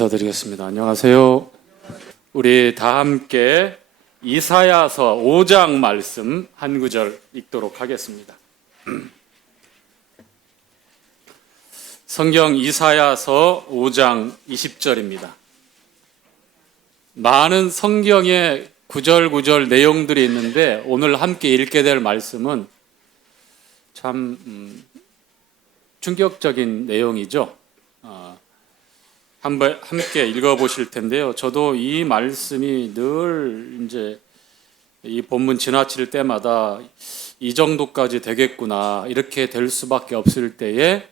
인사드리겠습니다. 안녕하세요. 우리 다 함께 이사야서 5장 말씀 한 구절 읽도록 하겠습니다. 성경 이사야서 5장 20절입니다. 많은 성경의 구절구절 내용들이 있는데 오늘 함께 읽게 될 말씀은 참 충격적인 내용이죠. 함께 읽어보실 텐데요. 저도 이 말씀이 늘 이제 이 본문 지나칠 때마다 이 정도까지 되겠구나, 이렇게 될 수밖에 없을 때에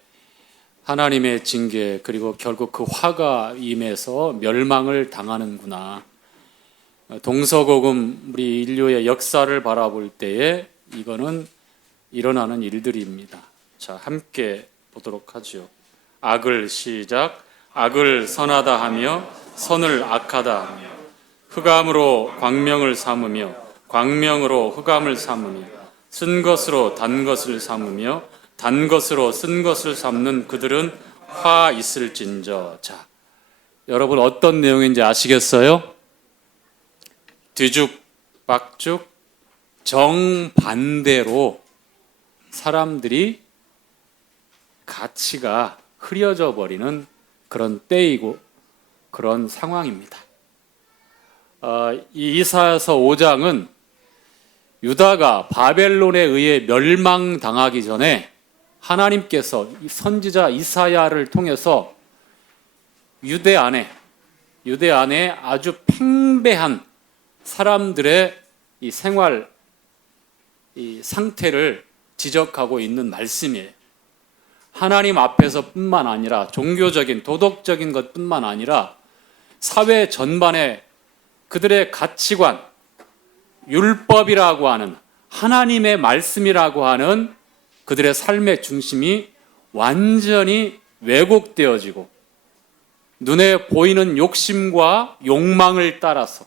하나님의 징계, 그리고 결국 그 화가 임해서 멸망을 당하는구나. 동서고금 우리 인류의 역사를 바라볼 때에 이거는 일어나는 일들입니다. 자, 함께 보도록 하죠. 악을 시작. 악을 선하다 하며 선을 악하다 하며 흑암으로 광명을 삼으며 광명으로 흑암을 삼으며 쓴 것으로 단 것을 삼으며 단 것으로 쓴 것을 삼는 그들은 화 있을진저. 자, 여러분 어떤 내용인지 아시겠어요? 뒤죽박죽 정반대로 사람들이 가치가 흐려져 버리는 그런 때이고 그런 상황입니다. 이 이사야서 5장은 유다가 바벨론에 의해 멸망당하기 전에 하나님께서 선지자 이사야를 통해서 유대 안에 아주 팽배한 사람들의 이 생활, 이 상태를 지적하고 있는 말씀이에요. 하나님 앞에서 뿐만 아니라 종교적인 도덕적인 것뿐만 아니라 사회 전반에 그들의 가치관, 율법이라고 하는 하나님의 말씀이라고 하는 그들의 삶의 중심이 완전히 왜곡되어지고 눈에 보이는 욕심과 욕망을 따라서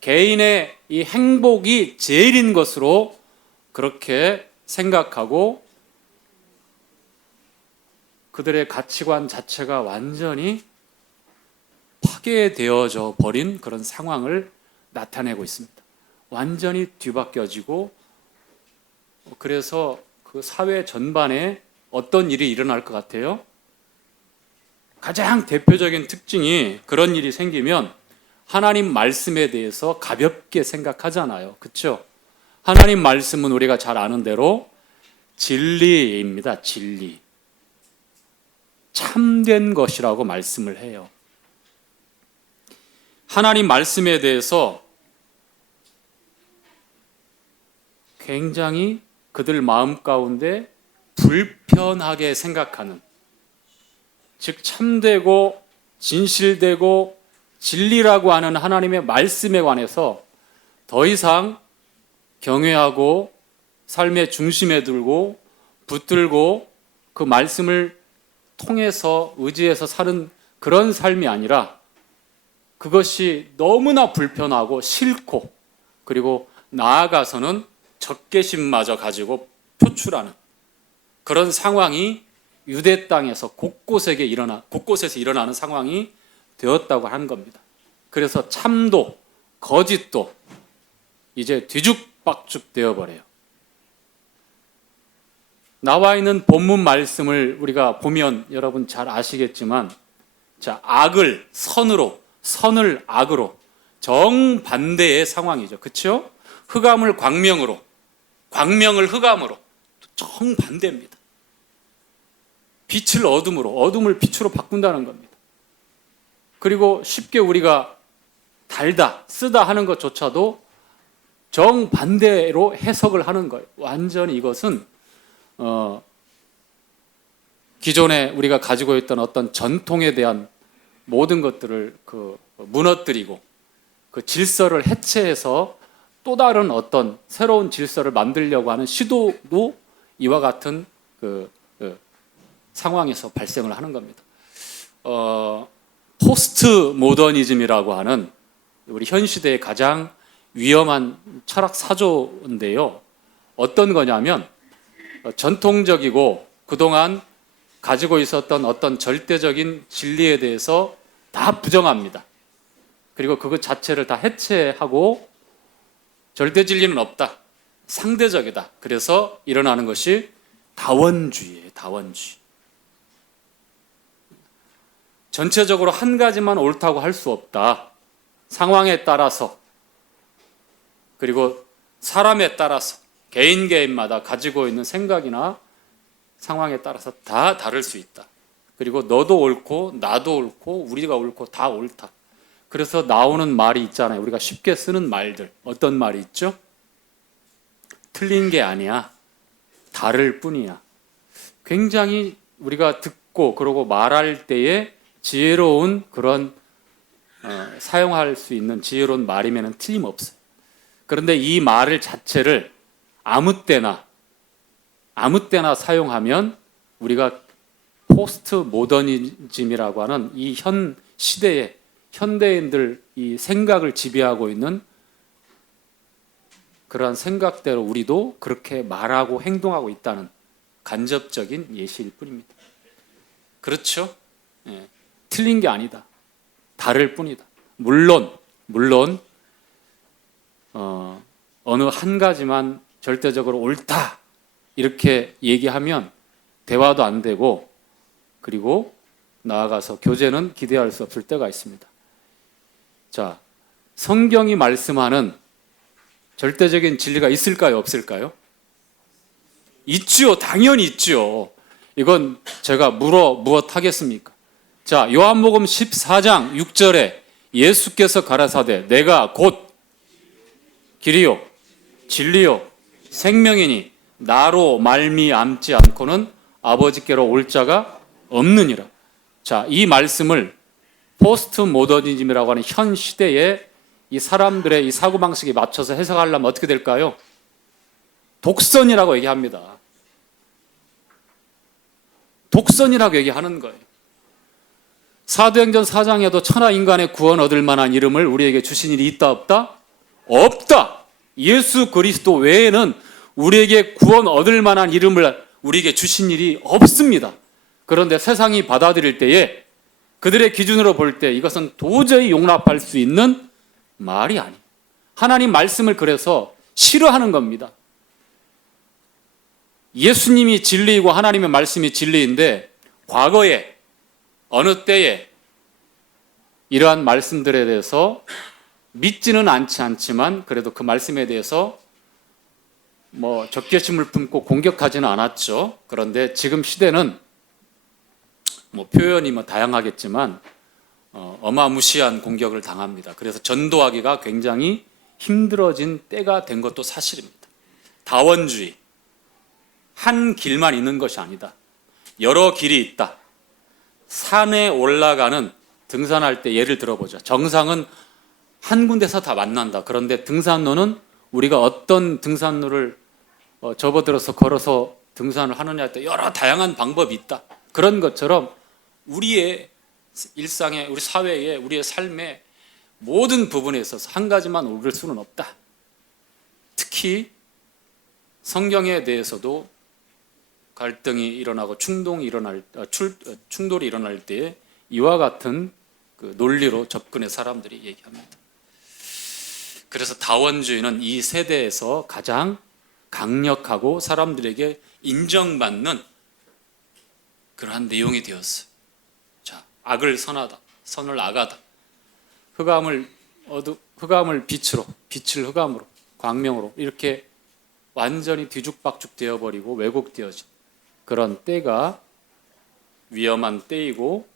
개인의 이 행복이 제일인 것으로 그렇게 생각하고 그들의 가치관 자체가 완전히 파괴되어져 버린 그런 상황을 나타내고 있습니다. 완전히 뒤바뀌어지고, 그래서 그 사회 전반에 어떤 일이 일어날 것 같아요? 가장 대표적인 특징이, 그런 일이 생기면 하나님 말씀에 대해서 가볍게 생각하잖아요. 그렇죠? 하나님 말씀은 우리가 잘 아는 대로 진리입니다. 진리. 참된 것이라고 말씀을 해요. 하나님 말씀에 대해서 굉장히 그들 마음 가운데 불편하게 생각하는, 즉 참되고 진실되고 진리라고 하는 하나님의 말씀에 관해서 더 이상 경외하고 삶의 중심에 들고 붙들고 그 말씀을 통해서 의지해서 사는 그런 삶이 아니라 그것이 너무나 불편하고 싫고, 그리고 나아가서는 적개심마저 가지고 표출하는 그런 상황이 유대 땅에서 곳곳에서 일어나는 상황이 되었다고 하는 겁니다. 그래서 참도 거짓도 이제 뒤죽박죽 되어버려요. 나와 있는 본문 말씀을 우리가 보면 여러분 잘 아시겠지만, 자, 악을 선으로, 선을 악으로, 정반대의 상황이죠. 그렇죠? 흑암을 광명으로, 광명을 흑암으로, 정반대입니다. 빛을 어둠으로, 어둠을 빛으로 바꾼다는 겁니다. 그리고 쉽게 우리가 달다, 쓰다 하는 것조차도 정반대로 해석을 하는 거예요. 완전히 이것은 기존에 우리가 가지고 있던 어떤 전통에 대한 모든 것들을 무너뜨리고 그 질서를 해체해서 또 다른 어떤 새로운 질서를 만들려고 하는 시도도 이와 같은 상황에서 발생을 하는 겁니다. 포스트 모더니즘이라고 하는 우리 현 시대의 가장 위험한 철학 사조인데요. 어떤 거냐면 전통적이고 그동안 가지고 있었던 어떤 절대적인 진리에 대해서 다 부정합니다. 그리고 그것 자체를 다 해체하고 절대 진리는 없다. 상대적이다. 그래서 일어나는 것이 다원주의예요. 다원주의. 전체적으로 한 가지만 옳다고 할 수 없다. 상황에 따라서 그리고 사람에 따라서 개인마다 가지고 있는 생각이나 상황에 따라서 다 다를 수 있다. 그리고 너도 옳고 나도 옳고 우리가 옳고 다 옳다. 그래서 나오는 말이 있잖아요. 우리가 쉽게 쓰는 말들. 어떤 말이 있죠? 틀린 게 아니야. 다를 뿐이야. 굉장히 우리가 듣고 그러고 말할 때에 지혜로운 그런 사용할 수 있는 지혜로운 말이면 틀림없어요. 그런데 이 말을 자체를 아무 때나 사용하면 우리가 포스트 모더니즘이라고 하는 이 현 시대에 현대인들 이 생각을 지배하고 있는 그러한 생각대로 우리도 그렇게 말하고 행동하고 있다는 간접적인 예시일 뿐입니다. 그렇죠? 예, 틀린 게 아니다. 다를 뿐이다. 물론 어느 한 가지만 절대적으로 옳다 이렇게 얘기하면 대화도 안 되고 그리고 나아가서 교제는 기대할 수 없을 때가 있습니다. 자, 성경이 말씀하는 절대적인 진리가 있을까요? 없을까요? 있지요. 당연히 있지요. 이건 제가 무엇 하겠습니까? 자, 요한복음 14장 6절에 예수께서 가라사대 내가 곧 길이요 진리요 생명이니 나로 말미암지 않고는 아버지께로 올 자가 없느니라. 자, 이 말씀을 포스트 모더니즘이라고 하는 현 시대에 이 사람들의 이 사고방식에 맞춰서 해석하려면 어떻게 될까요? 독선이라고 얘기합니다. 독선이라고 얘기하는 거예요. 사도행전 4장에도 천하 인간의 구원 얻을 만한 이름을 우리에게 주신 일이 있다 없다? 없다. 예수 그리스도 외에는 우리에게 구원 얻을 만한 이름을 우리에게 주신 일이 없습니다. 그런데 세상이 받아들일 때에 그들의 기준으로 볼 때 이것은 도저히 용납할 수 있는 말이 아니에요. 하나님 말씀을 그래서 싫어하는 겁니다. 예수님이 진리이고 하나님의 말씀이 진리인데 과거에 어느 때에 이러한 말씀들에 대해서 믿지는 않지만 그래도 그 말씀에 대해서 적개심을 품고 공격하지는 않았죠. 그런데 지금 시대는 표현이 다양하겠지만 어마무시한 공격을 당합니다. 그래서 전도하기가 굉장히 힘들어진 때가 된 것도 사실입니다. 다원주의, 한 길만 있는 것이 아니다. 여러 길이 있다. 산에 올라가는 등산할 때 예를 들어보자. 정상은 한 군데서 다 만난다. 그런데 등산로는 우리가 어떤 등산로를 접어들어서 걸어서 등산을 하느냐에 따라 여러 다양한 방법이 있다. 그런 것처럼 우리의 일상에, 우리 사회에, 우리의 삶의 모든 부분에 있어서 한 가지만 옳을 수는 없다. 특히 성경에 대해서도 갈등이 일어나고 충돌이 일어날 때에 이와 같은 그 논리로 접근해 사람들이 얘기합니다. 그래서 다원주의는 이 세대에서 가장 강력하고 사람들에게 인정받는 그러한 내용이 되었어요. 자, 악을 선하다, 선을 악하다, 흑암을 빛으로, 빛을 흑암으로, 광명으로 이렇게 완전히 뒤죽박죽 되어버리고 왜곡되어진 그런 때가 위험한 때이고,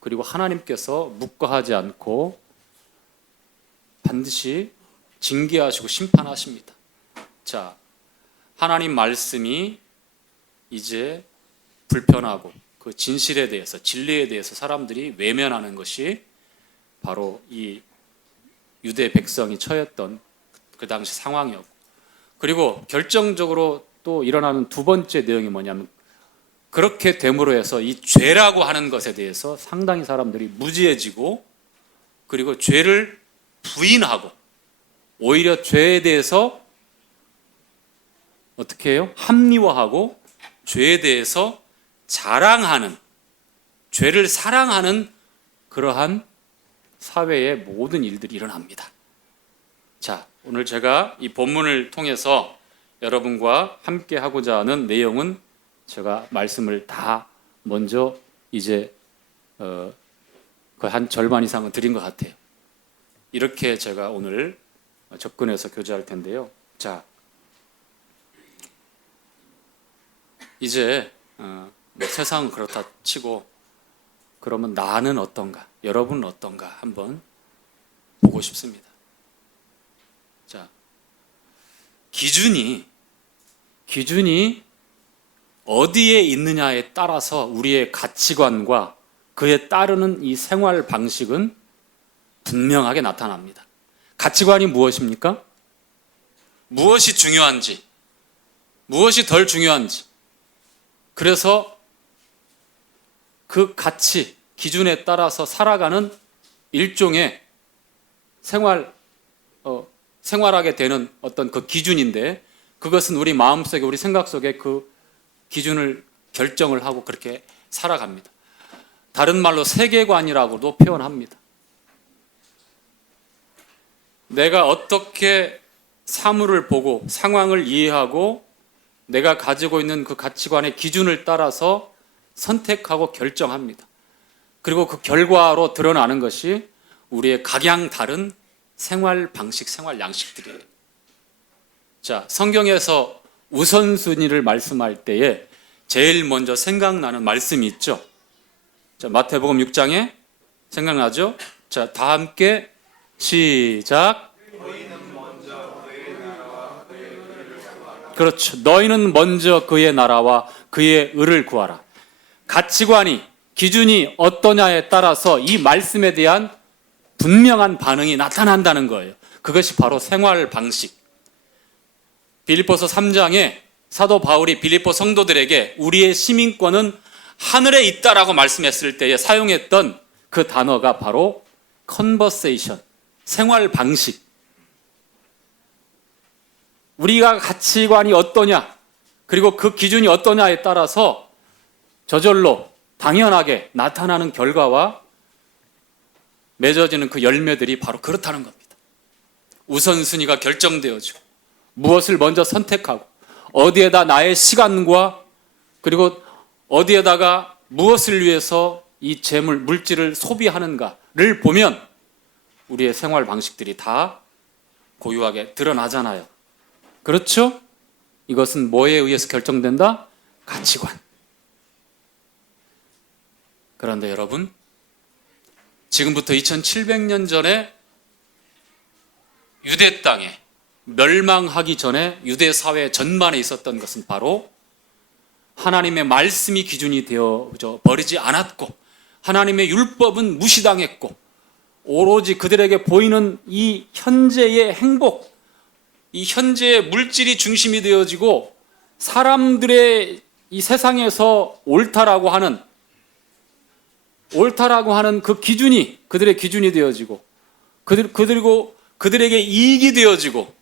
그리고 하나님께서 묵과하지 않고 반드시 징계하시고 심판하십니다. 자, 하나님 말씀이 이제 불편하고 그 진실에 대해서, 진리에 대해서 사람들이 외면하는 것이 바로 이 유대 백성이 처했던 그 당시 상황이었고, 그리고 결정적으로 또 일어나는 두 번째 내용이 뭐냐면, 그렇게 됨으로 해서 이 죄라고 하는 것에 대해서 상당히 사람들이 무지해지고, 그리고 죄를 부인하고 오히려 죄에 대해서 어떻게 해요? 합리화하고 죄에 대해서 자랑하는, 죄를 사랑하는 그러한 사회의 모든 일들이 일어납니다. 자, 오늘 제가 이 본문을 통해서 여러분과 함께 하고자 하는 내용은 제가 말씀을 다 먼저 이제 거의 한 절반 이상은 드린 것 같아요. 이렇게 제가 오늘 접근해서 교제할 텐데요. 자, 이제 뭐 세상은 그렇다 치고 그러면 나는 어떤가, 여러분은 어떤가 한번 보고 싶습니다. 자, 기준이 어디에 있느냐에 따라서 우리의 가치관과 그에 따르는 이 생활 방식은 분명하게 나타납니다. 가치관이 무엇입니까? 무엇이 중요한지, 무엇이 덜 중요한지. 그래서 그 가치, 기준에 따라서 살아가는 일종의 생활하게 되는 어떤 그 기준인데, 그것은 우리 마음속에, 우리 생각 속에 그 기준을 결정을 하고 그렇게 살아갑니다. 다른 말로 세계관이라고도 표현합니다. 내가 어떻게 사물을 보고 상황을 이해하고 내가 가지고 있는 그 가치관의 기준을 따라서 선택하고 결정합니다. 그리고 그 결과로 드러나는 것이 우리의 각양 다른 생활 방식, 생활 양식들이에요. 자, 성경에서 우선순위를 말씀할 때에 제일 먼저 생각나는 말씀이 있죠. 자, 마태복음 6장에 생각나죠? 자, 다 함께 시작. 그렇죠. 너희는 먼저 그의 나라와 그의 의를 구하라. 가치관이, 기준이 어떠냐에 따라서 이 말씀에 대한 분명한 반응이 나타난다는 거예요. 그것이 바로 생활 방식. 빌립보서 3장에 사도 바울이 빌립보 성도들에게 우리의 시민권은 하늘에 있다라고 말씀했을 때에 사용했던 그 단어가 바로 conversation, 생활 방식. 우리가 가치관이 어떠냐, 그리고 그 기준이 어떠냐에 따라서 저절로 당연하게 나타나는 결과와 맺어지는 그 열매들이 바로 그렇다는 겁니다. 우선순위가 결정되어지고 무엇을 먼저 선택하고 어디에다 나의 시간과 그리고 어디에다가 무엇을 위해서 이 재물, 물질을 소비하는가를 보면 우리의 생활 방식들이 다 고유하게 드러나잖아요. 그렇죠? 이것은 뭐에 의해서 결정된다? 가치관. 그런데 여러분, 지금부터 2700년 전에 유대 땅에 멸망하기 전에 유대 사회 전반에 있었던 것은 바로 하나님의 말씀이 기준이 되어져 버리지 않았고 하나님의 율법은 무시당했고 오로지 그들에게 보이는 이 현재의 행복, 이 현재의 물질이 중심이 되어지고 사람들의 이 세상에서 옳다라고 하는 그 기준이 그들의 기준이 되어지고 그리고 그들에게 이익이 되어지고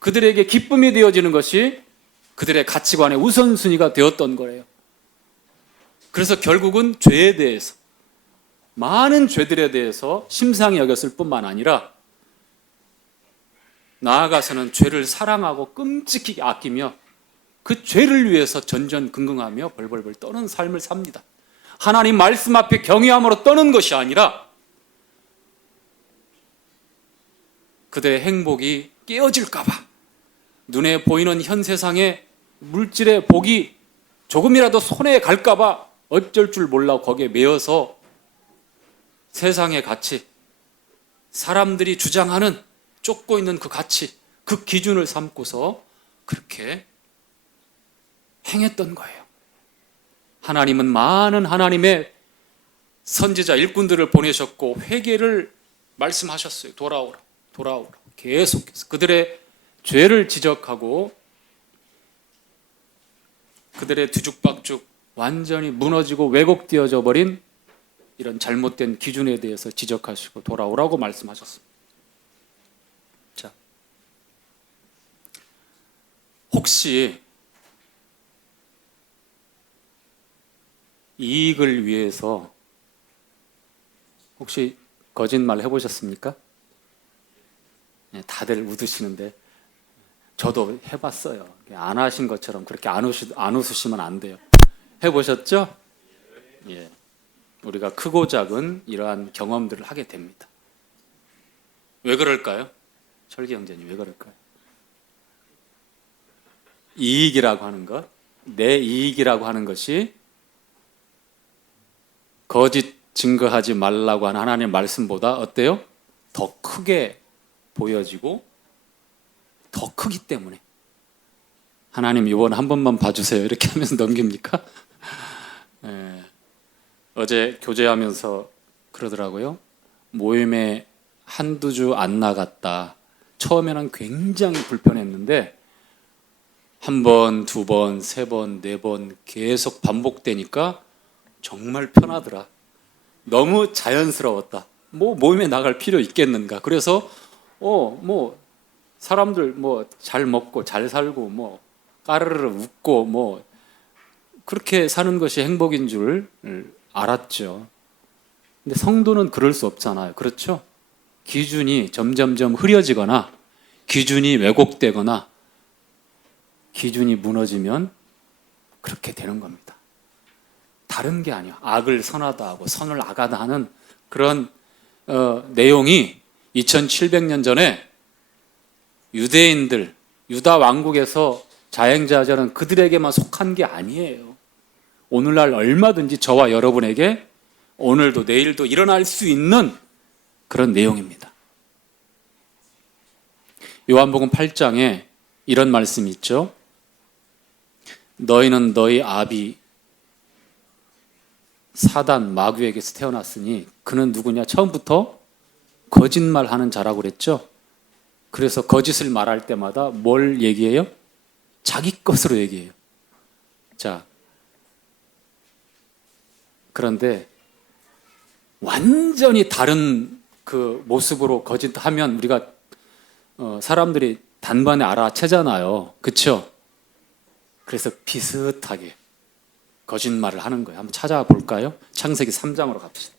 그들에게 기쁨이 되어지는 것이 그들의 가치관의 우선순위가 되었던 거예요. 그래서 결국은 죄에 대해서, 많은 죄들에 대해서 심상히 여겼을 뿐만 아니라 나아가서는 죄를 사랑하고 끔찍히 아끼며 그 죄를 위해서 전전긍긍하며 벌벌벌 떠는 삶을 삽니다. 하나님 말씀 앞에 경외함으로 떠는 것이 아니라 그들의 행복이 깨어질까 봐, 눈에 보이는 현 세상의 물질의 복이 조금이라도 손에 갈까 봐 어쩔 줄 몰라 거기에 매여서 세상의 가치, 사람들이 주장하는 쫓고 있는 그 가치, 그 기준을 삼고서 그렇게 행했던 거예요. 하나님은 많은 하나님의 선지자 일꾼들을 보내셨고 회개를 말씀하셨어요. 돌아오라. 계속해서 그들의 죄를 지적하고 그들의 뒤죽박죽 완전히 무너지고 왜곡되어져 버린 이런 잘못된 기준에 대해서 지적하시고 돌아오라고 말씀하셨습니다. 자, 혹시 이익을 위해서 혹시 거짓말 해보셨습니까? 네, 다들 웃으시는데 저도 해봤어요. 안 하신 것처럼 그렇게 안 웃으시면 안 돼요. 해보셨죠? 예. 우리가 크고 작은 이러한 경험들을 하게 됩니다. 왜 그럴까요? 철기 형제님, 왜 그럴까요? 이익이라고 하는 것, 내 이익이라고 하는 것이 거짓 증거하지 말라고 하는 하나님의 말씀보다 어때요? 더 크게 보여지고 더 크기 때문에 하나님 이번 한 번만 봐주세요 이렇게 하면서 넘깁니까? 예. 어제 교제하면서 그러더라고요. 모임에 한두 주 안 나갔다. 처음에는 굉장히 불편했는데 한 번, 두 번, 세 번, 네 번 계속 반복되니까 정말 편하더라. 너무 자연스러웠다. 뭐 모임에 나갈 필요 있겠는가. 그래서 사람들 잘 먹고 잘 살고 까르르 웃고 그렇게 사는 것이 행복인 줄 알았죠. 근데 성도는 그럴 수 없잖아요. 그렇죠? 기준이 점점점 흐려지거나 기준이 왜곡되거나 기준이 무너지면 그렇게 되는 겁니다. 다른 게 아니야. 악을 선하다 하고 선을 악하다 하는 그런 내용이 2700년 전에 유대인들, 유다 왕국에서 자행자들은 그들에게만 속한 게 아니에요. 오늘날 얼마든지 저와 여러분에게 오늘도 내일도 일어날 수 있는 그런 내용입니다. 요한복음 8장에 이런 말씀이 있죠. 너희는 너희 아비 사단 마귀에게서 태어났으니 그는 누구냐? 처음부터 거짓말하는 자라고 그랬죠. 그래서 거짓을 말할 때마다 뭘 얘기해요? 자기 것으로 얘기해요. 자, 그런데 완전히 다른 그 모습으로 거짓하면 우리가 사람들이 단번에 알아채잖아요. 그렇죠? 그래서 비슷하게 거짓말을 하는 거예요. 한번 찾아볼까요? 창세기 3장으로 갑시다.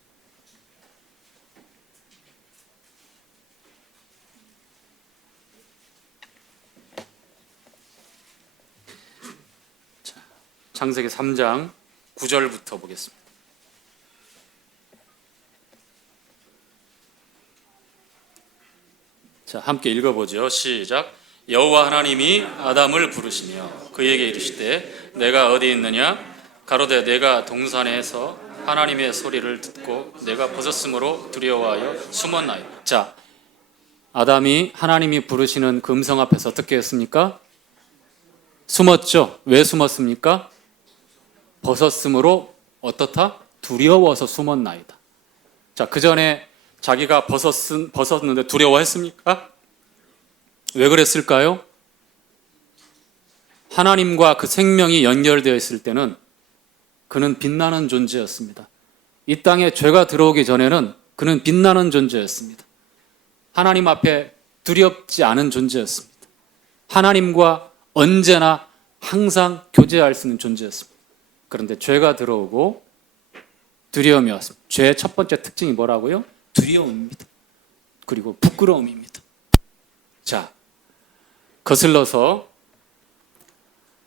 자, 창세기 3장 9절부터 보겠습니다. 자, 함께 읽어보죠. 시작. 여호와 하나님이 아담을 부르시며 그에게 이르시되 내가 어디 있느냐? 가로되 내가 동산에서 하나님의 소리를 듣고 내가 벗었으므로 두려워하여 숨었나이다. 자, 아담이 하나님이 부르시는 그 음성 앞에서 어떻게 했습니까? 숨었죠. 왜 숨었습니까? 벗었으므로 어떻다? 두려워서 숨었나이다. 자, 그 전에 자기가 벗었는데 두려워했습니까? 왜 그랬을까요? 하나님과 그 생명이 연결되어 있을 때는 그는 빛나는 존재였습니다. 이 땅에 죄가 들어오기 전에는 그는 빛나는 존재였습니다. 하나님 앞에 두렵지 않은 존재였습니다. 하나님과 언제나 항상 교제할 수 있는 존재였습니다. 그런데 죄가 들어오고 두려움이 왔습니다. 죄의 첫 번째 특징이 뭐라고요? 두려움입니다. 그리고 부끄러움입니다. 자, 거슬러서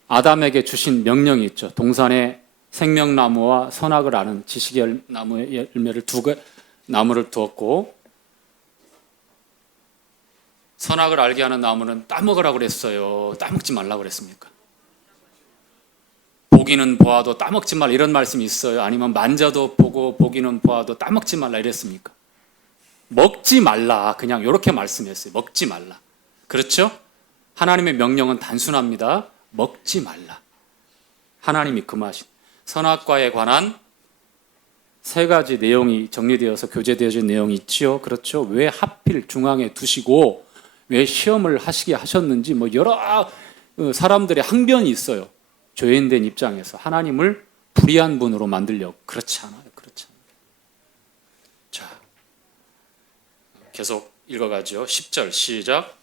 아담에게 주신 명령이 있죠. 동산에 생명나무와 선악을 아는 지식의 나무의 열매를 나무를 두었고 선악을 알게 하는 나무는 따먹으라고 그랬어요. 따먹지 말라고 그랬습니까? 보기는 보아도 따먹지 말라 이런 말씀이 있어요? 아니면 만져도 보고 보기는 보아도 따먹지 말라 이랬습니까? 먹지 말라 그냥 이렇게 말씀했어요. 먹지 말라. 그렇죠? 하나님의 명령은 단순합니다. 먹지 말라. 하나님이 금하신 선악과에 관한 세 가지 내용이 정리되어서 교제되어진 내용이 있죠. 그렇죠? 왜 하필 중앙에 두시고 왜 시험을 하시게 하셨는지 여러 사람들의 항변이 있어요. 죄인된 입장에서 하나님을 불의한 분으로 만들려고. 그렇지 않아요. 그렇지 않아요. 자, 계속 읽어가죠. 10절 시작.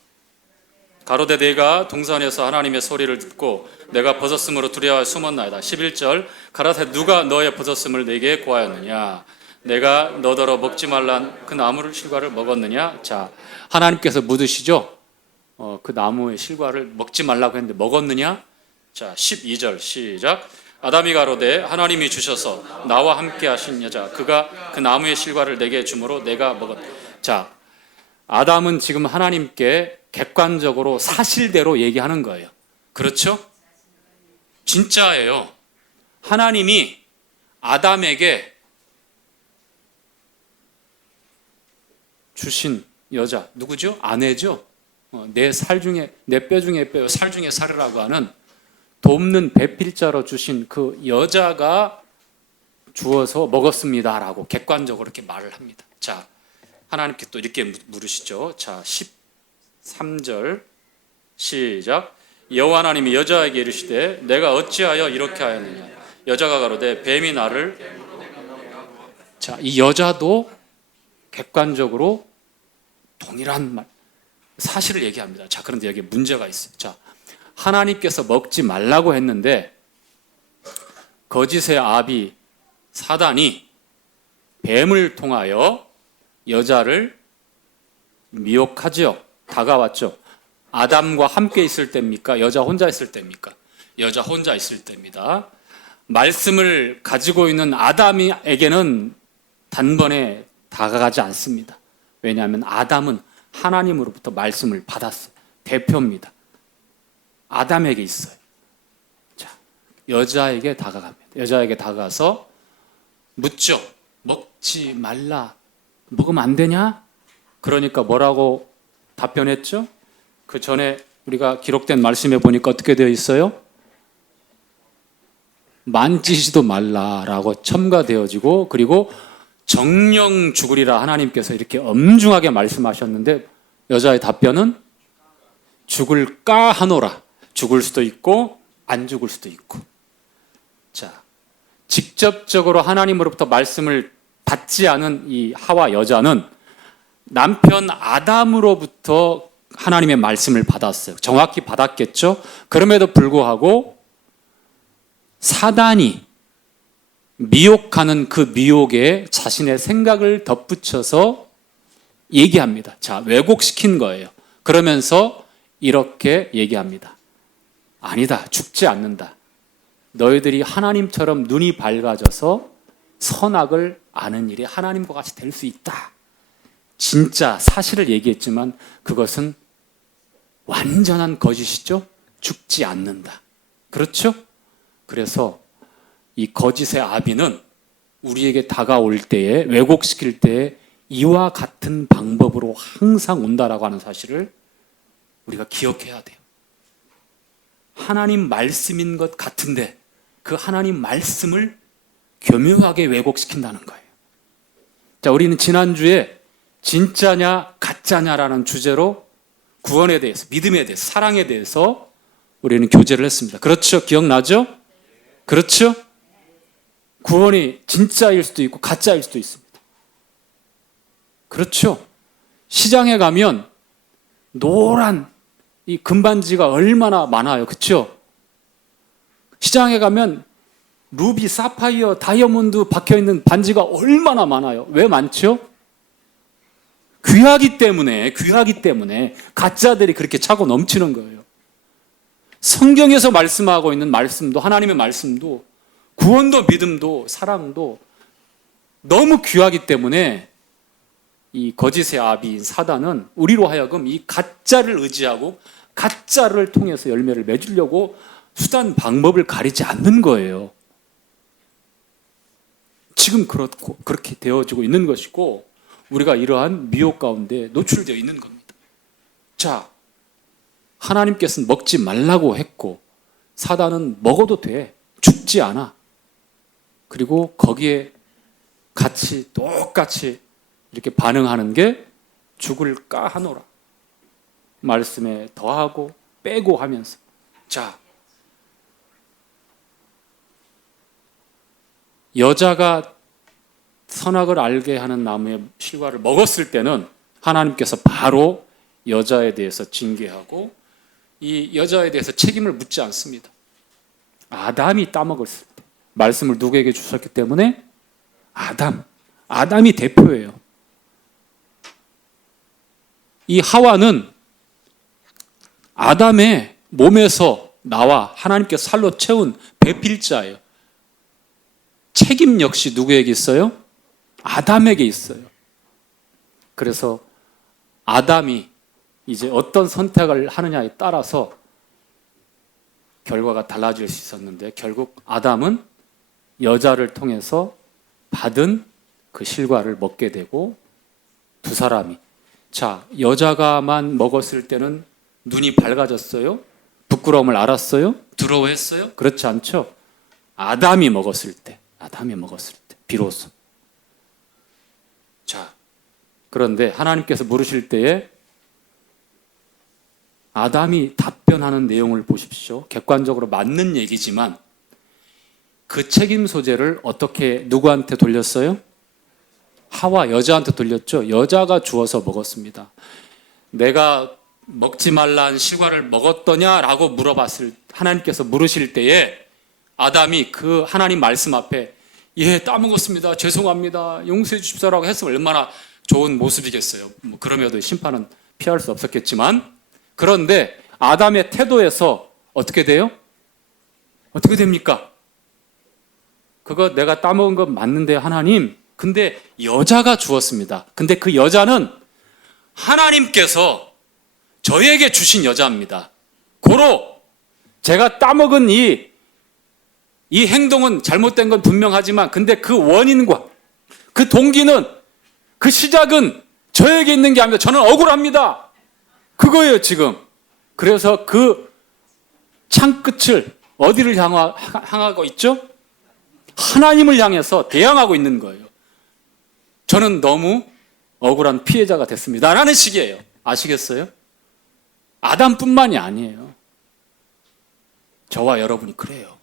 가로되 내가 동산에서 하나님의 소리를 듣고 내가 벗었으므로 두려워 숨었나이다. 11절 가라사대 누가 너의 벗었음을 내게 고하였느냐? 내가 너더러 먹지 말란 그 나무를 실과를 먹었느냐? 자, 하나님께서 묻으시죠. 그 나무의 실과를 먹지 말라고 했는데 먹었느냐? 자, 12절 시작. 아담이 가로되 하나님이 주셔서 나와 함께 하신 여자 그가 그 나무의 실과를 내게 주므로 내가 먹었. 자, 아담은 지금 하나님께 객관적으로 사실대로 얘기하는 거예요. 그렇죠? 진짜예요. 하나님이 아담에게 주신 여자 누구죠? 아내죠. 내 살 중에 내 뼈 중에 뼈, 살 중에 살이라고 하는 돕는 배필자로 주신 그 여자가 주어서 먹었습니다라고 객관적으로 이렇게 말을 합니다. 자, 하나님께 또 이렇게 물으시죠. 자, 13절 시작. 여호와 하나님이 여자에게 이르시되 내가 어찌하여 이렇게 하였느냐? 여자가 가로되 뱀이 나를. 자, 이 여자도 객관적으로 동일한 말, 사실을 얘기합니다. 자, 그런데 여기 문제가 있어요. 자, 하나님께서 먹지 말라고 했는데 거짓의 아비 사단이 뱀을 통하여 여자를 미혹하지요. 다가왔죠. 아담과 함께 있을 때입니까? 여자 혼자 있을 때입니까? 여자 혼자 있을 때입니다. 말씀을 가지고 있는 아담에게는 단번에 다가가지 않습니다. 왜냐하면 아담은 하나님으로부터 말씀을 받았어요. 대표입니다. 아담에게 있어요. 자, 여자에게 다가갑니다. 여자에게 다가가서 묻죠. 먹지 말라. 먹으면 안 되냐? 그러니까 뭐라고 답변했죠? 그 전에 우리가 기록된 말씀에 보니까 어떻게 되어 있어요? 만지지도 말라라고 첨가되어지고, 그리고 정령 죽으리라 하나님께서 이렇게 엄중하게 말씀하셨는데 여자의 답변은 죽을까 하노라. 죽을 수도 있고 안 죽을 수도 있고. 자, 직접적으로 하나님으로부터 말씀을 받지 않은 이 하와 여자는 남편 아담으로부터 하나님의 말씀을 받았어요. 정확히 받았겠죠? 그럼에도 불구하고 사단이 미혹하는 그 미혹에 자신의 생각을 덧붙여서 얘기합니다. 자, 왜곡시킨 거예요. 그러면서 이렇게 얘기합니다. 아니다, 죽지 않는다. 너희들이 하나님처럼 눈이 밝아져서 선악을 아는 일이 하나님과 같이 될 수 있다. 진짜 사실을 얘기했지만 그것은 완전한 거짓이죠. 죽지 않는다. 그렇죠? 그래서 이 거짓의 아비는 우리에게 다가올 때에, 왜곡시킬 때에 이와 같은 방법으로 항상 온다라고 하는 사실을 우리가 기억해야 돼요. 하나님 말씀인 것 같은데 그 하나님 말씀을 교묘하게 왜곡시킨다는 거예요. 자, 우리는 지난주에 진짜냐 가짜냐라는 주제로 구원에 대해서, 믿음에 대해서, 사랑에 대해서 우리는 교제를 했습니다. 그렇죠? 기억나죠? 그렇죠? 구원이 진짜일 수도 있고 가짜일 수도 있습니다. 그렇죠? 시장에 가면 노란 이 금반지가 얼마나 많아요. 그렇죠? 시장에 가면 루비, 사파이어, 다이아몬드 박혀있는 반지가 얼마나 많아요. 왜 많죠? 귀하기 때문에 가짜들이 그렇게 차고 넘치는 거예요. 성경에서 말씀하고 있는 말씀도, 하나님의 말씀도, 구원도 믿음도 사랑도 너무 귀하기 때문에 이 거짓의 아비인 사단은 우리로 하여금 이 가짜를 의지하고 가짜를 통해서 열매를 맺으려고 수단 방법을 가리지 않는 거예요. 지금 그렇게 되어지고 있는 것이고 우리가 이러한 미혹 가운데 노출되어 있는 겁니다. 자, 하나님께서는 먹지 말라고 했고 사단은 먹어도 돼. 죽지 않아. 그리고 거기에 같이 똑같이 이렇게 반응하는 게 죽을까 하노라. 말씀에 더하고 빼고 하면서. 자, 여자가 선악을 알게 하는 나무의 실과를 먹었을 때는 하나님께서 바로 여자에 대해서 징계하고 이 여자에 대해서 책임을 묻지 않습니다. 아담이 따먹었을 때 말씀을 누구에게 주셨기 때문에 아담이 대표예요. 이 하와는 아담의 몸에서 나와 하나님께서 살로 채운 배필자예요. 책임 역시 누구에게 있어요? 아담에게 있어요. 그래서 아담이 이제 어떤 선택을 하느냐에 따라서 결과가 달라질 수 있었는데, 결국 아담은 여자를 통해서 받은 그 실과를 먹게 되고, 두 사람이, 자, 여자가만 먹었을 때는 눈이 밝아졌어요? 부끄러움을 알았어요? 두려워했어요? 그렇지 않죠? 아담이 먹었을 때 비로소. 자, 그런데 하나님께서 물으실 때에 아담이 답변하는 내용을 보십시오. 객관적으로 맞는 얘기지만 그 책임 소재를 어떻게 누구한테 돌렸어요? 하와, 여자한테 돌렸죠. 여자가 주어서 먹었습니다. 내가 먹지 말라는 실과를 먹었더냐라고 물어봤을, 하나님께서 물으실 때에 아담이 그 하나님 말씀 앞에 예, 따먹었습니다. 죄송합니다. 용서해 주십시오라고 했으면 얼마나 좋은 모습이겠어요. 뭐 그러면도 심판은 피할 수 없었겠지만, 그런데 아담의 태도에서 어떻게 돼요? 어떻게 됩니까? 그거 내가 따먹은 건 맞는데 하나님, 근데 여자가 주었습니다. 근데 그 여자는 하나님께서 저에게 주신 여자입니다. 고로 제가 따먹은 이 행동은 잘못된 건 분명하지만, 근데 그 원인과 그 동기는, 그 시작은 저에게 있는 게 아닙니다. 저는 억울합니다. 그거예요, 지금. 그래서 그 창끝을 어디를 향하고 있죠? 하나님을 향해서 대항하고 있는 거예요. 저는 너무 억울한 피해자가 됐습니다. 라는 식이에요. 아시겠어요? 아담뿐만이 아니에요. 저와 여러분이 그래요.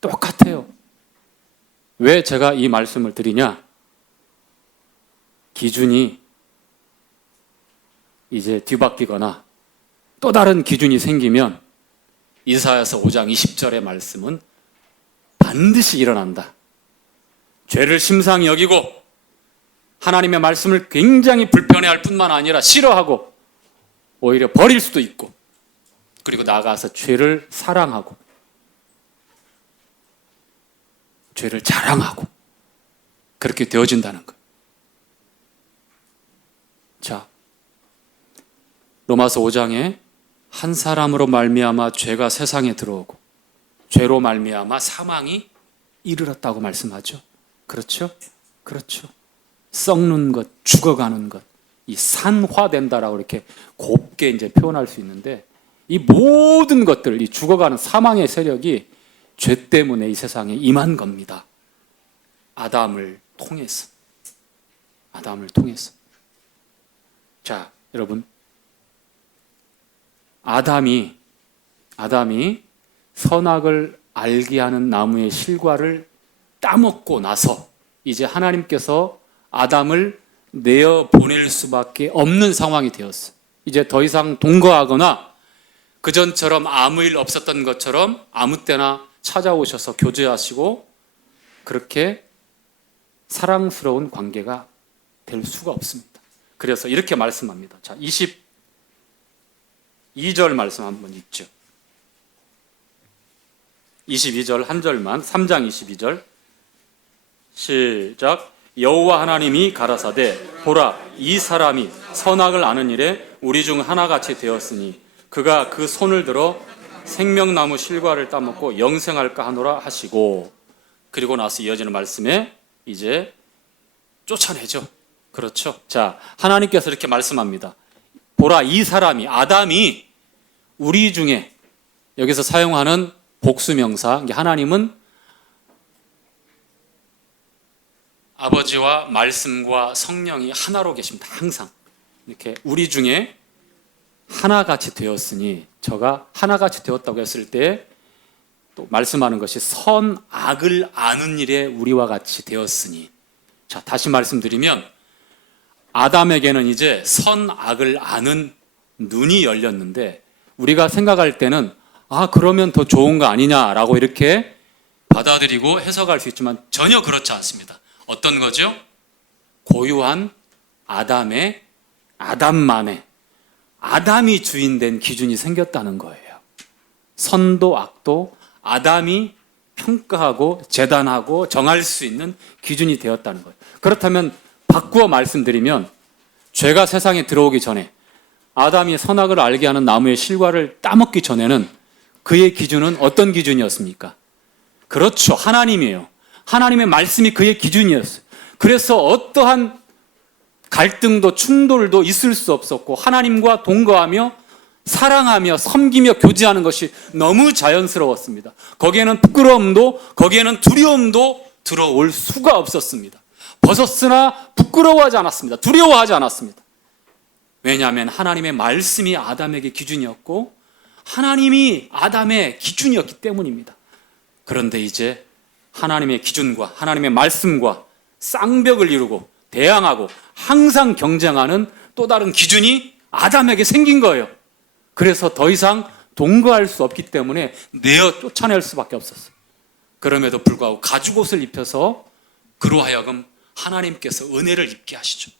똑같아요. 왜 제가 이 말씀을 드리냐? 기준이 이제 뒤바뀌거나 또 다른 기준이 생기면 이사야서 5장 20절의 말씀은 반드시 일어난다. 죄를 심상히 여기고 하나님의 말씀을 굉장히 불편해할 뿐만 아니라 싫어하고 오히려 버릴 수도 있고, 그리고 나아가서 죄를 사랑하고 죄를 자랑하고 그렇게 되어진다는 거예요. 자, 로마서 5장에 한 사람으로 말미암아 죄가 세상에 들어오고 죄로 말미암아 사망이 이르렀다고 말씀하죠. 그렇죠? 그렇죠. 썩는 것, 죽어가는 것, 이 산화된다라고 이렇게 곱게 이제 표현할 수 있는데, 이 모든 것들, 이 죽어가는 사망의 세력이 죄 때문에 이 세상에 임한 겁니다. 아담을 통해서. 아담을 통해서. 자, 여러분, 아담이 선악을 알게 하는 나무의 실과를 따먹고 나서 이제 하나님께서 아담을 내어 보낼 수밖에 없는 상황이 되었어요. 이제 더 이상 동거하거나 그전처럼 아무 일 없었던 것처럼 아무 때나 찾아오셔서 교제하시고 그렇게 사랑스러운 관계가 될 수가 없습니다. 그래서 이렇게 말씀합니다. 자, 22절 말씀 한번 읽죠. 22절 한 절만, 3장 22절 시작. 여호와 하나님이 가라사대 보라, 이 사람이 선악을 아는 일에 우리 중 하나같이 되었으니 그가 그 손을 들어 생명나무 실과를 따먹고 영생할까 하노라 하시고, 그리고 나서 이어지는 말씀에 이제 쫓아내죠. 그렇죠. 자, 하나님께서 이렇게 말씀합니다. 보라, 이 사람이, 아담이 우리 중에, 여기서 사용하는 복수명사, 하나님은 아버지와 말씀과 성령이 하나로 계십니다. 항상 이렇게 우리 중에 하나같이 되었으니, 저가 하나같이 되었다고 했을 때 또 말씀하는 것이 선악을 아는 일에 우리와 같이 되었으니. 자, 다시 말씀드리면 아담에게는 이제 선악을 아는 눈이 열렸는데, 우리가 생각할 때는 그러면 더 좋은 거 아니냐라고 이렇게 받아들이고 해석할 수 있지만 전혀 그렇지 않습니다. 어떤 거죠? 고유한 아담만의 아담이 주인된 기준이 생겼다는 거예요. 선도 악도 아담이 평가하고 재단하고 정할 수 있는 기준이 되었다는 거예요. 그렇다면 바꾸어 말씀드리면 죄가 세상에 들어오기 전에 아담이 선악을 알게 하는 나무의 실과를 따먹기 전에는 그의 기준은 어떤 기준이었습니까? 그렇죠. 하나님이에요. 하나님의 말씀이 그의 기준이었어요. 그래서 어떠한 갈등도 충돌도 있을 수 없었고 하나님과 동거하며 사랑하며 섬기며 교제하는 것이 너무 자연스러웠습니다. 거기에는 부끄러움도 거기에는 두려움도 들어올 수가 없었습니다. 벗었으나 부끄러워하지 않았습니다. 두려워하지 않았습니다. 왜냐하면 하나님의 말씀이 아담에게 기준이었고 하나님이 아담의 기준이었기 때문입니다. 그런데 이제 하나님의 기준과 하나님의 말씀과 쌍벽을 이루고 대항하고 항상 경쟁하는 또 다른 기준이 아담에게 생긴 거예요. 그래서 더 이상 동거할 수 없기 때문에 내어 쫓아낼 수밖에 없었어요. 그럼에도 불구하고 가죽옷을 입혀서 그로 하여금 하나님께서 은혜를 입게 하시죠.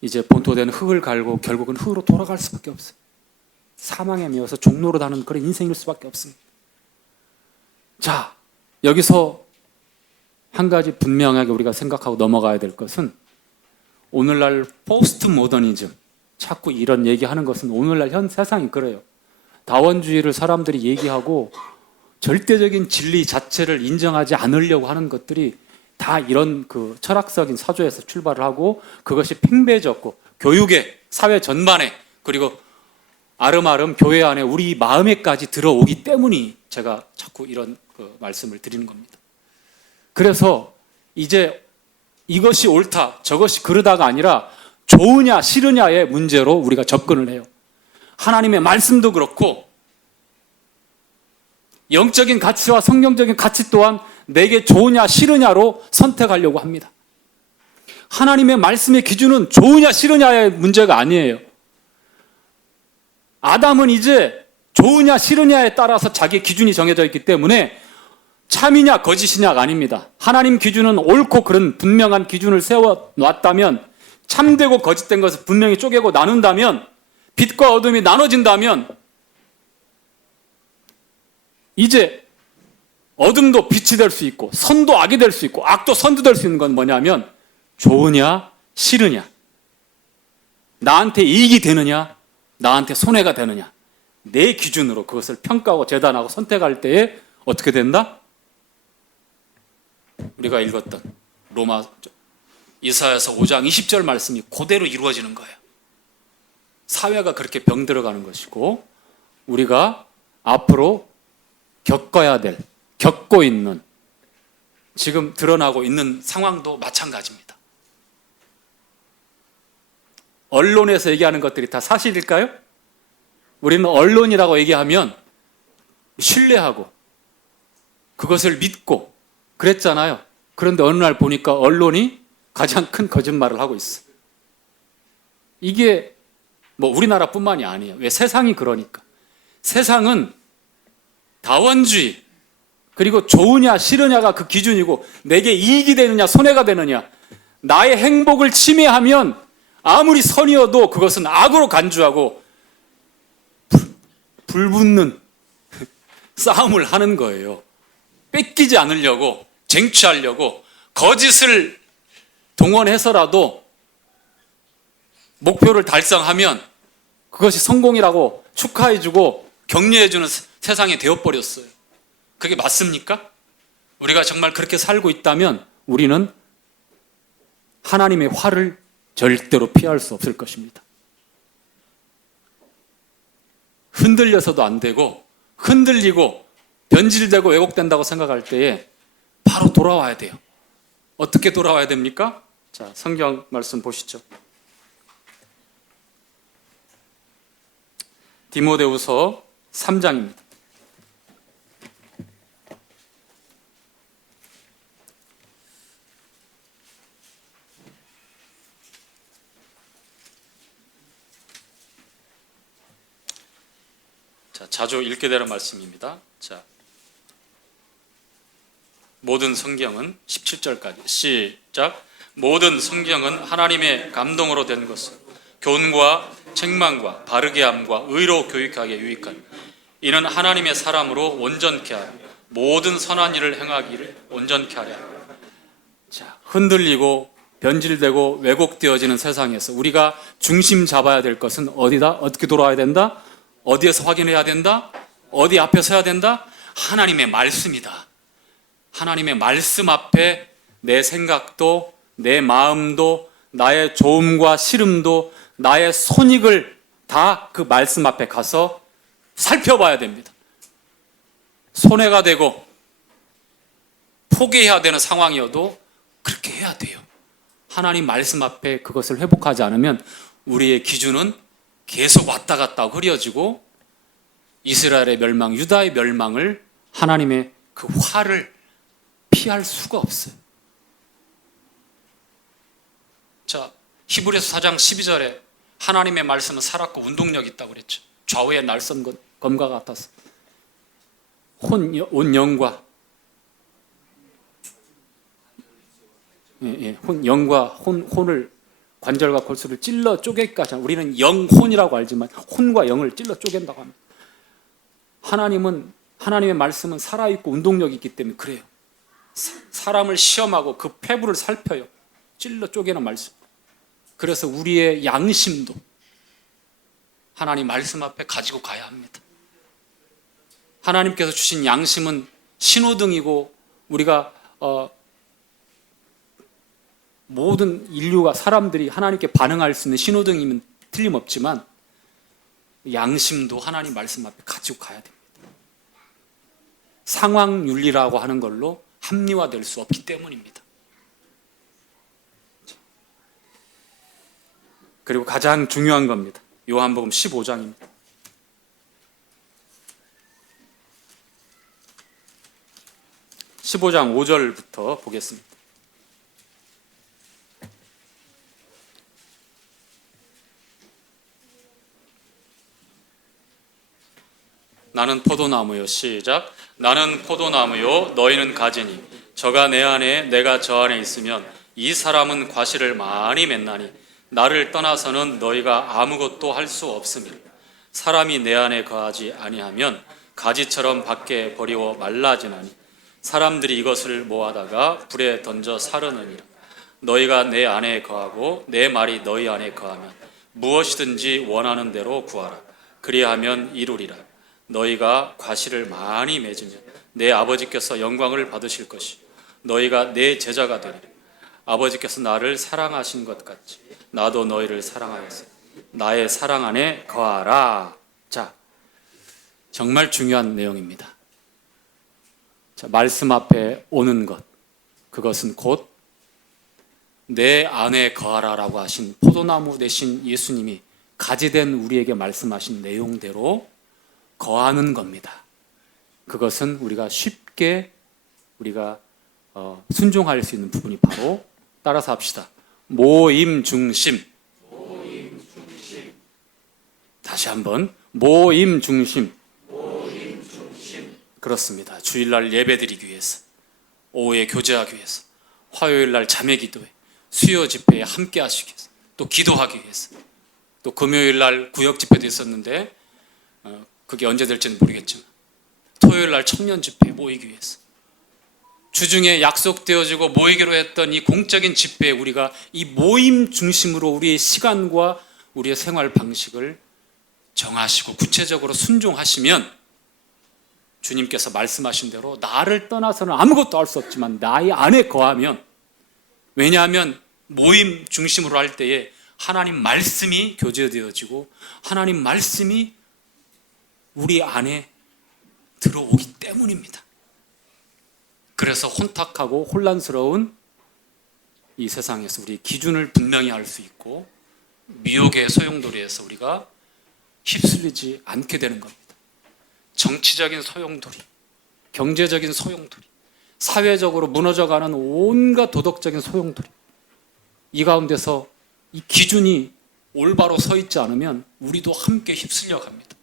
이제 본토된 흙을 갈고 결국은 흙으로 돌아갈 수밖에 없어요. 사망에 미워서 종로로 가는 그런 인생일 수밖에 없습니다. 자, 여기서 한 가지 분명하게 우리가 생각하고 넘어가야 될 것은 오늘날 포스트 모더니즘, 자꾸 이런 얘기하는 것은 오늘날 현 세상이 그래요. 다원주의를 사람들이 얘기하고 절대적인 진리 자체를 인정하지 않으려고 하는 것들이 다 이런 그 철학적인 사조에서 출발을 하고 그것이 팽배해졌고 교육에, 사회 전반에 그리고 아름아름 교회 안에 우리 마음에까지 들어오기 때문이 제가 자꾸 이런 그 말씀을 드리는 겁니다. 그래서 이제 이것이 옳다, 저것이 그르다가 아니라 좋으냐 싫으냐의 문제로 우리가 접근을 해요. 하나님의 말씀도 그렇고 영적인 가치와 성경적인 가치 또한 내게 좋으냐 싫으냐로 선택하려고 합니다. 하나님의 말씀의 기준은 좋으냐 싫으냐의 문제가 아니에요. 아담은 이제 좋으냐 싫으냐에 따라서 자기 기준이 정해져 있기 때문에 참이냐 거짓이냐가 아닙니다. 하나님 기준은 옳고 그른 분명한 기준을 세워놨다면 참되고 거짓된 것을 분명히 쪼개고 나눈다면 빛과 어둠이 나눠진다면 이제 어둠도 빛이 될 수 있고 선도 악이 될 수 있고 악도 선도 될 수 있는 건 뭐냐면 좋으냐 싫으냐, 나한테 이익이 되느냐 나한테 손해가 되느냐, 내 기준으로 그것을 평가하고 재단하고 선택할 때에 어떻게 된다? 우리가 읽었던 이사야서 5장 20절 말씀이 그대로 이루어지는 거예요. 사회가 그렇게 병들어가는 것이고 우리가 앞으로 겪고 있는 지금 드러나고 있는 상황도 마찬가지입니다. 언론에서 얘기하는 것들이 다 사실일까요? 우리는 언론이라고 얘기하면 신뢰하고 그것을 믿고 그랬잖아요. 그런데 어느 날 보니까 언론이 가장 큰 거짓말을 하고 있어요. 이게 뭐 우리나라뿐만이 아니에요. 왜? 세상이 그러니까. 세상은 다원주의 그리고 좋으냐 싫으냐가 그 기준이고 내게 이익이 되느냐 손해가 되느냐, 나의 행복을 침해하면 아무리 선이어도 그것은 악으로 간주하고 불붙는 싸움을 하는 거예요. 뺏기지 않으려고, 쟁취하려고 거짓을 동원해서라도 목표를 달성하면 그것이 성공이라고 축하해주고 격려해주는 세상이 되어버렸어요. 그게 맞습니까? 우리가 정말 그렇게 살고 있다면 우리는 하나님의 화를 절대로 피할 수 없을 것입니다. 흔들려서도 안 되고 흔들리고 변질되고 왜곡된다고 생각할 때에 바로 돌아와야 돼요. 어떻게 돌아와야 됩니까? 자, 성경 말씀 보시죠. 디모데후서 3장입니다. 자, 자주 읽게 되는 말씀입니다. 자, 모든 성경은 17절까지 시작. 모든 성경은 하나님의 감동으로 된 것은 교훈과 책망과 바르게 함과 의로 교육하기에 유익한 이는 하나님의 사람으로 온전케 하여 모든 선한 일을 행하기를 온전케 하려. 자, 흔들리고 변질되고 왜곡되어지는 세상에서 우리가 중심 잡아야 될 것은 어디다? 어떻게 돌아와야 된다? 어디에서 확인해야 된다? 어디 앞에 서야 된다? 하나님의 말씀이다. 하나님의 말씀 앞에 내 생각도 내 마음도 나의 좋음과 싫음도 나의 손익을 다 그 말씀 앞에 가서 살펴봐야 됩니다. 손해가 되고 포기해야 되는 상황이어도 그렇게 해야 돼요. 하나님 말씀 앞에 그것을 회복하지 않으면 우리의 기준은 계속 왔다 갔다 흐려지고 이스라엘의 멸망, 유다의 멸망을 하나님의 그 화를 피할 수가 없어요. 자, 히브리서 4장 12절에 하나님의 말씀은 살았고 운동력이 있다고 그랬죠. 좌우의 날선 검과 같아서 온 영과 영과 혼을 관절과 골수를 찔러 쪼개기까지 하는, 우리는 영혼이라고 알지만 혼과 영을 찔러 쪼갠다고 합니다. 하나님의 말씀은 살아있고 운동력이 있기 때문에 그래요. 사람을 시험하고 그 폐부를 살펴요. 찔러 쪼개는 말씀. 그래서 우리의 양심도 하나님 말씀 앞에 가지고 가야 합니다. 하나님께서 주신 양심은 신호등이고 우리가 모든 인류가 사람들이 하나님께 반응할 수 있는 신호등이면 틀림없지만 양심도 하나님 말씀 앞에 가지고 가야 됩니다. 상황윤리라고 하는 걸로 합리화될 수 없기 때문입니다. 그리고 가장 중요한 겁니다. 요한복음 15장입니다. (15장) 5절부터 보겠습니다. 나는 포도나무요. 시작. 나는 포도나무요 너희는 가지니 저가 내 안에 내가 저 안에 있으면 이 사람은 과실을 많이 맺나니 나를 떠나서는 너희가 아무것도 할 수 없음이라. 사람이 내 안에 거하지 아니하면 가지처럼 밖에 버리워 말라지나니 사람들이 이것을 모아다가 불에 던져 사르느니라. 너희가 내 안에 거하고 내 말이 너희 안에 거하면 무엇이든지 원하는 대로 구하라. 그리하면 이루리라. 너희가 과실을 많이 맺으면 내 아버지께서 영광을 받으실 것이요 너희가 내 제자가 되리라. 아버지께서 나를 사랑하신 것 같이 나도 너희를 사랑하였어. 나의 사랑 안에 거하라. 자, 정말 중요한 내용입니다. 자, 말씀 앞에 오는 것, 그것은 곧 내 안에 거하라라고 하신 포도나무 되신 예수님이 가지된 우리에게 말씀하신 내용대로 거하는 겁니다. 그것은 우리가 쉽게 순종할 수 있는 부분이 바로, 따라서 합시다. 모임 중심. 다시 한번 모임 중심. 그렇습니다. 주일날 예배드리기 위해서, 오후에 교제하기 위해서, 화요일날 자매 기도회, 수요 집회에 함께 하시기 위해서, 또 기도하기 위해서, 또 금요일날 구역 집회도 있었는데 그게 언제 될지는 모르겠지만 토요일날 청년 집회에 모이기 위해서, 주중에 약속되어지고 모이기로 했던 이 공적인 집회에 우리가 이 모임 중심으로 우리의 시간과 우리의 생활 방식을 정하시고 구체적으로 순종하시면 주님께서 말씀하신 대로 나를 떠나서는 아무것도 할 수 없지만 나의 안에 거하면, 왜냐하면 모임 중심으로 할 때에 하나님 말씀이 교제되어지고 하나님 말씀이 우리 안에 들어오기 때문입니다. 그래서 혼탁하고 혼란스러운 이 세상에서 우리 기준을 분명히 할 수 있고 미혹의 소용돌이에서 우리가 휩쓸리지 않게 되는 겁니다. 정치적인 소용돌이, 경제적인 소용돌이, 사회적으로 무너져가는 온갖 도덕적인 소용돌이, 이 가운데서 이 기준이 올바로 서 있지 않으면 우리도 함께 휩쓸려 갑니다.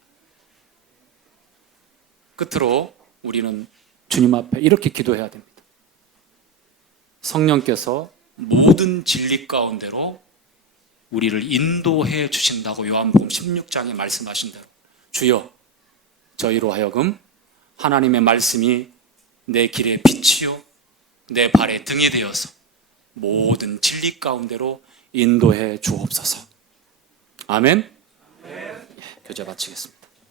끝으로 우리는 주님 앞에 이렇게 기도해야 됩니다. 성령께서 모든 진리 가운데로 우리를 인도해 주신다고 요한복음 16장에 말씀하신 대로 주여 저희로 하여금 하나님의 말씀이 내 길의 빛이요 내 발의 등이 되어서 모든 진리 가운데로 인도해 주옵소서. 아멘. 예, 교제 마치겠습니다.